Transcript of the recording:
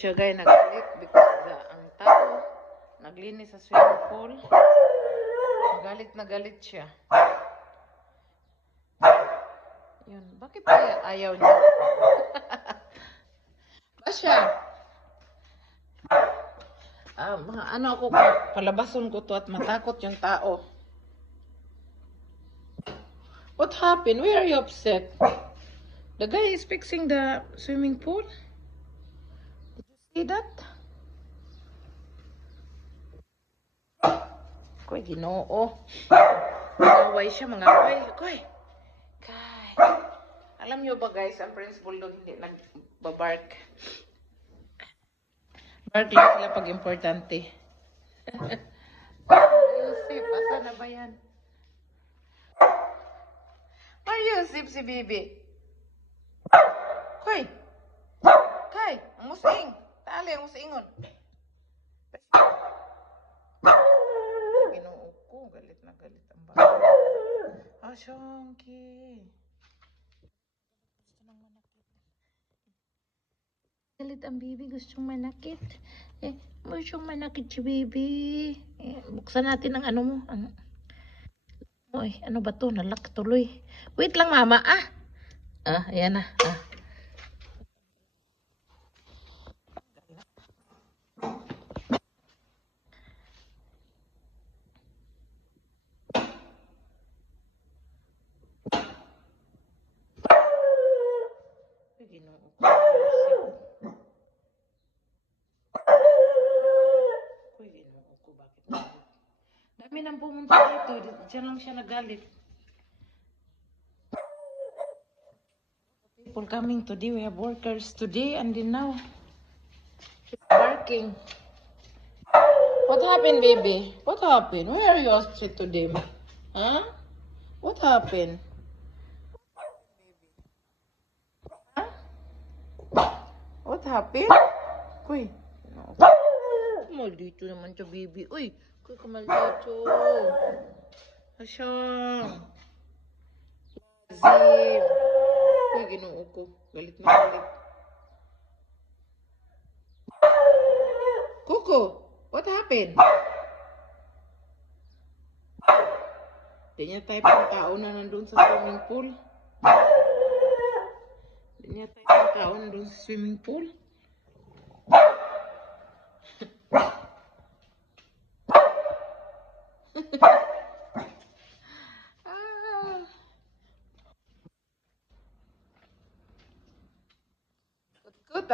Siya guys nagalit because ang tao naglinis sa swimming pool. Na galit siya. Yun, bakit kaya ayaw niya? Ba siya? Ano ako, palabason ko to at matakot yung tao. What happened? Why are you upset? The guy is fixing the swimming pool. Did you see that? Koy, Ginoo. Nangaway siya, mga koy. Kay. Alam nyo ba guys, ang Prince Bulldog hindi nagbabark. Bark lang sila pag importante. Yusip, asa na ba yan? Yusip si Bibi. Koy. Kay, ang musing. Tali, ang musingon. Ginoo ko, galit na galit ang bata. Shonky. Galit ang Bibi, gustong manakit. Gustong manakit si Bibi. Buksan natin ang ano mo. Ano ba to? Nalak tuloy. Wait lang, mama. Ayan na. Ginoo ko. Ginoo ko, bakit? Dami nang pumunta dito. Diyan lang siya nagalit. People coming today. We have workers today and then now she's barking. What happened, baby? What happened? Where are you upset today? Huh? What happened? Huh? What happened? Uy. Maldito naman siya, baby. Uy, kuy kamaldito. Asyang. Lazim. Uy, Ginoo ko. Galit na galit. Coco, what happened? Di niya type ng tao na nandun sa swimming pool. Di niya type ng tao na nandun sa swimming pool. Good.